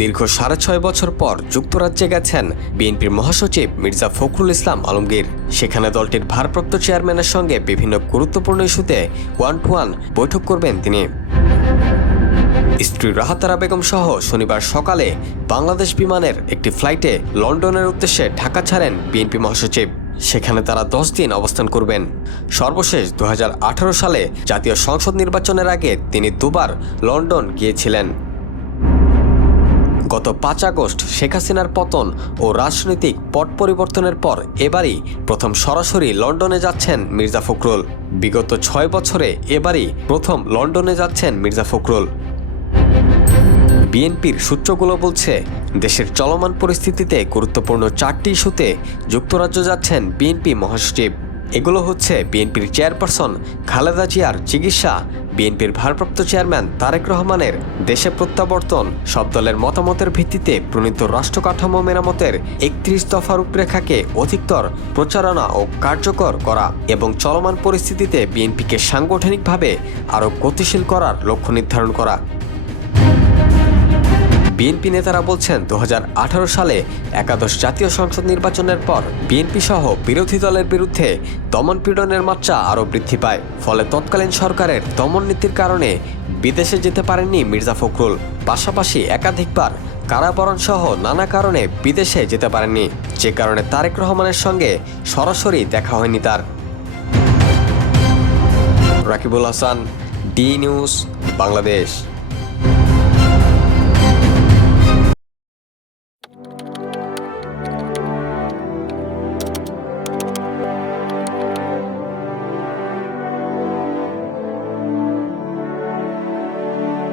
দীর্ঘ সাড়ে ছয় বছর পর যুক্তরাজ্যে গেছেন বিএনপির মহাসচিব মির্জা ফখরুল ইসলাম আলমগীর। সেখানে দলটির ভারপ্রাপ্ত চেয়ারম্যানের সঙ্গে বিভিন্ন গুরুত্বপূর্ণ ইস্যুতে ওয়ান টু ওয়ান বৈঠক করবেন তিনি। স্ত্রী রাহাতারা বেগম সহ শনিবার সকালে বাংলাদেশ বিমানের একটি ফ্লাইটে লন্ডনের উদ্দেশ্যে ঢাকা ছাড়েন বিএনপি মহাসচিব। সেখানে তারা দশ দিন অবস্থান করবেন। সর্বশেষ দু হাজার আঠারো সালে জাতীয় সংসদ নির্বাচনের আগে তিনি দুবার লন্ডন গিয়েছিলেন। গত পাঁচ আগস্ট শেখ হাসিনার পতন ও রাজনৈতিক পট পরিবর্তনের পর এবারই প্রথম সরাসরি লন্ডনে যাচ্ছেন মির্জা ফখরুল। বিগত ছয় বছরে এবারই প্রথম লন্ডনে যাচ্ছেন মির্জা ফখরুল। বিএনপির সূত্রগুলো বলছে, দেশের চলমান পরিস্থিতিতে গুরুত্বপূর্ণ চারটি ইস্যুতে যুক্তরাজ্য যাচ্ছেন বিএনপি মহাসচিব। এগুলো হচ্ছে বিএনপির চেয়ারপারসন খালেদা জিয়ার চিকিৎসা, বিএনপির ভারপ্রাপ্ত চেয়ারম্যান তারেক রহমানের দেশে প্রত্যাবর্তন, সব দলের মতামতের ভিত্তিতে প্রণীত রাষ্ট্র কাঠামো মেরামতের একত্রিশ দফা রূপরেখাকে অধিকতর প্রচারণা ও কার্যকর করা এবং চলমান পরিস্থিতিতে বিএনপিকে সাংগঠনিকভাবে আরও গতিশীল করার লক্ষ্য নির্ধারণ করা। বিএনপি নেতারা বলছেন দু হাজার আঠারো সালে একাদশ জাতীয় সংসদ নির্বাচনের পর বিএনপি সহ বিরোধী দলের বিরুদ্ধে দমনপীড়নের মাত্রা আরও বৃদ্ধি পায়। ফলে তৎকালীন সরকারের দমন নীতির কারণে বিদেশে যেতে পারেননি মির্জা ফখরুল। পাশাপাশি একাধিকবার কারাবরণ সহ নানা কারণে বিদেশে যেতে পারেননি। যে কারণে তারেক রহমানের সঙ্গে সরাসরি দেখা হয়নি তার। Rakibul Hasan, D news, Bangladesh.